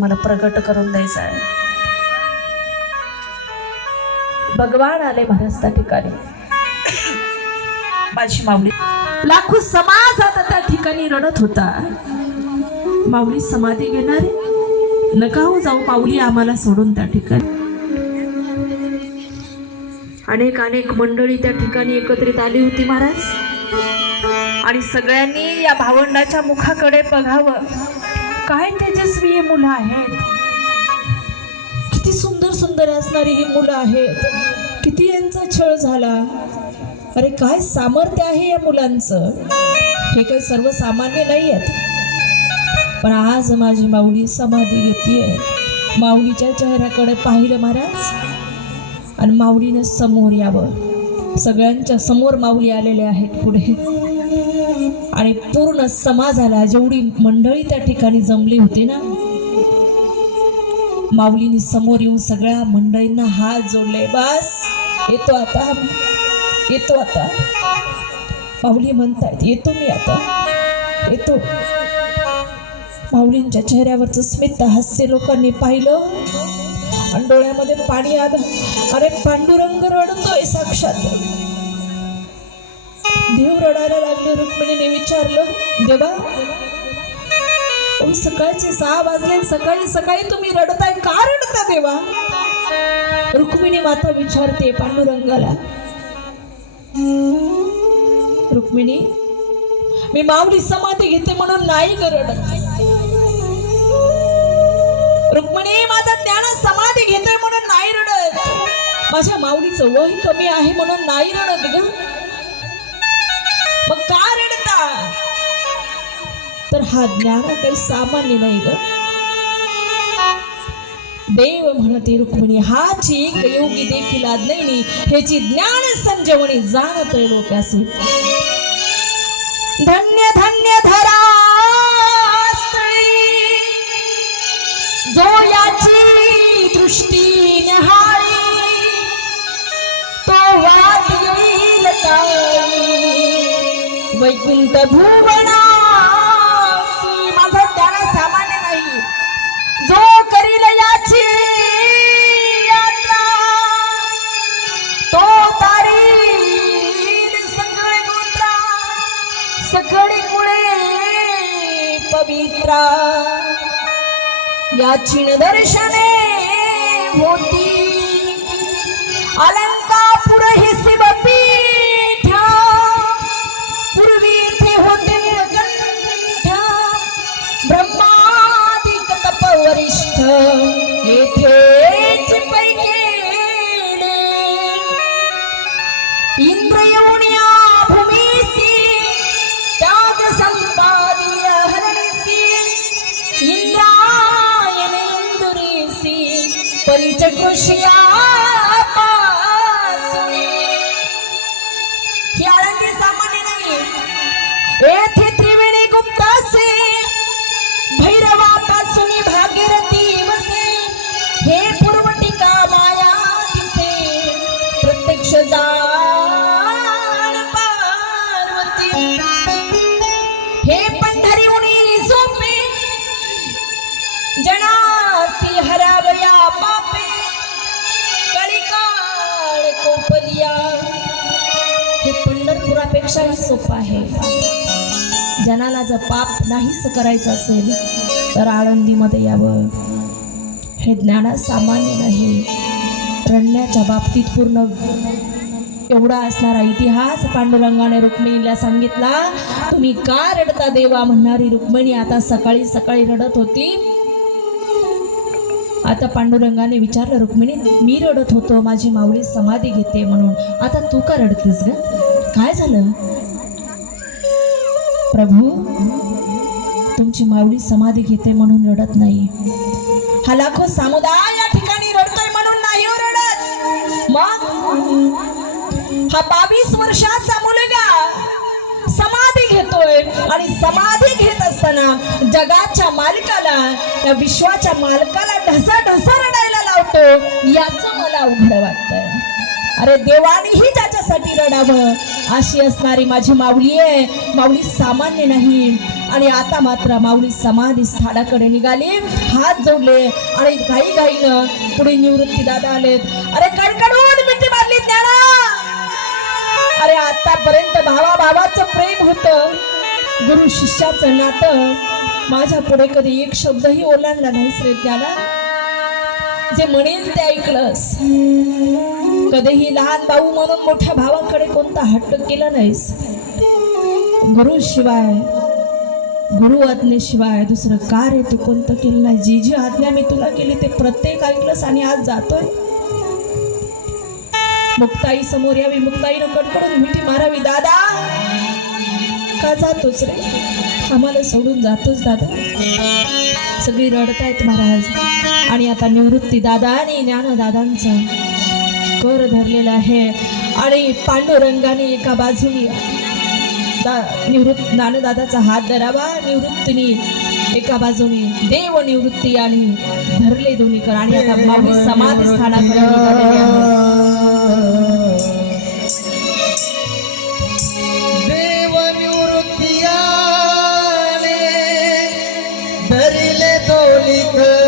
मला प्रगट करून द्यायचा आहे. भगवान आले महाराज त्या ठिकाणी. माझी माऊली. लाखो समाज आता त्या ठिकाणी रडत होता. माऊली समाधी घेणारे? नका हो जाऊ माऊली आम्हाला सोडून त्या ठिकाणी. अनेक अनेक मंडळी त्या ठिकाणी एकत्रित आली होती महाराज. आणि सगळ्यांनी या भावंडाच्या मुखाकडे बघावं. काय तेजस्वी ही मुलं आहेत? किती सुंदर सुंदर असणारी ही मुलं आहेत. किती यांचा छळ झाला. अरे काय सामर्थ्य आहे या मुलांचं? हे काही सर्वसामान्य नाही आहेत पण आज माझी माऊली समाधी घेतीये. माऊलीच्या चेहऱ्याकडे पाहिलं महाराज? आणि माऊलीनं समोर यावं. सगळ्यांच्या समोर माऊली आलेल्या आहेत पुढे. आणि पूर्ण समाजाला जेवढी मंडळी त्या ठिकाणी जमली होती ना माऊलीने समोर येऊन सगळ्या मंडळींना हात जोडले बस येतो आता येतो आता. माऊली म्हणतायत येतो मी आता येतो. माऊलींच्या चेहऱ्यावरचं स्मित हास्य लोकांनी पाहिलं. आणि डोळ्यामध्ये पाणी आलं. अरे पांडुरंग रडतोय साक्षात. देव रडायला लागले रुक्मिणीने विचारलं देवा सकाळचे सहा वाजले सकाळी सकाळी तुम्ही रडताय का रडता देवा? रुक्मिणी माता विचारते पांडुरंगाला रुक्मिणी मी माऊली समाधी घेते म्हणून नाही ग रडत. रुक्मिणी माझा ज्ञान समाधी घेतोय म्हणून नाही रडत. माझ्या माऊलीचं वय कमी आहे म्हणून नाही रडत ग. मग का रडता तर हा ज्ञान काही सामान्य नाही ग. देव म्हणते रुक्मिणी हाची योगी देखील आज्ञानी ह्याची ज्ञान संजवणी जाणत लोकासी धन्य धन्य धन्य. वैकुंठ भुवना. माझा त्याला सामान्य नाही. जो करील याची यात्रा तो तारी सगळे गोत्रा सगळी कुळे पवित्रा. याची दर्शने होती. अलंकापुर हे तपवरिष्ठ येथेच पैकेले इंद्र येऊनिया भूमीसी त्याग संपादिय हरणीसी इंद्रायण इंदुरीसी पंचकृषिया पंढरपुरापेक्षाही सोपं आहे. जनाला जर पाप नाहीच करायचं असेल तर आळंदीमध्ये यावं. हे ज्ञान सामान्य नाही. रडण्याच्या बाबतीत पूर्ण एवढा असणारा इतिहास पांडुरंगाने रुक्मिणीला सांगितला तुम्ही का रडता देवा? म्हणणारी रुक्मिणी आता सकाळी सकाळी रडत होती. आता पांडुरंगाने विचारलं रुक्मिणी मी रडत होतो माझी माऊली समाधी घेते म्हणून. आता तू का रडतेस ग? काय झालं? प्रभू तुमची माऊली समाधी घेते म्हणून रडत नाही. हा लाखो समुदाय या ठिकाणी रडतोय म्हणून नाही हो रडत. मग? हा बावीस वर्षाचा मुलगा समाधी घेतोय आणि समाधी घेत असताना जगाच्या मालकाला या विश्वाच्या मालकाला ढसा ढसा रडायला लावतो याचं मला उघड वाटतंय. अरे देवानेही त्याच्यासाठी रडावं. अशी असणारी माझी माऊली आहे. माऊली सामान्य नाही. आणि आता मात्र माऊली समाधी स्थानाकडे निघाली. हात जोडले. आणि घाई घाईनं पुढे निवृत्ती दादा आलेत. अरे कडकडून मिठी मारली ज्ञाना! अरे आतापर्यंत भावा भावाचं प्रेम होतं. गुरु शिष्याचं नातं. माझ्या पुढे कधी एक शब्दही ओलांडला नाहीस रे त्याला जे म्हणेल ते ऐकलंस. कधीही लहान भाऊ म्हणून मोठ्या भावाकडे कोणता हट्ट केला नाहीस. गुरु शिवाय गुरु आज्ञेशिवाय दुसरं कार्य तू कोणतं केलं नाही. जी जी आज्ञा मी तुला केली ते प्रत्येक ऐकलंस आणि आज जातोय. मुक्ताई समोर यावी मुक्ताईनं कडकडून मिठी मारावी दादा का जातोच रे? आम्हाला सोडून जातोच दादा. सगळी रडतायत महाराज. आणि आता निवृत्ती दादा आणि ज्ञानदादांचा. कर धरलेला आहे. आणि पांडुरंगाने एका बाजूनी दा निवृत्त नानदादाचा हात धरावा. निवृत्तीने एका बाजूने देव निवृत्ती आणि धरले दोन्ही कर आणि आता माऊली समाधी स्थानाकडे देव निवृत्ती कर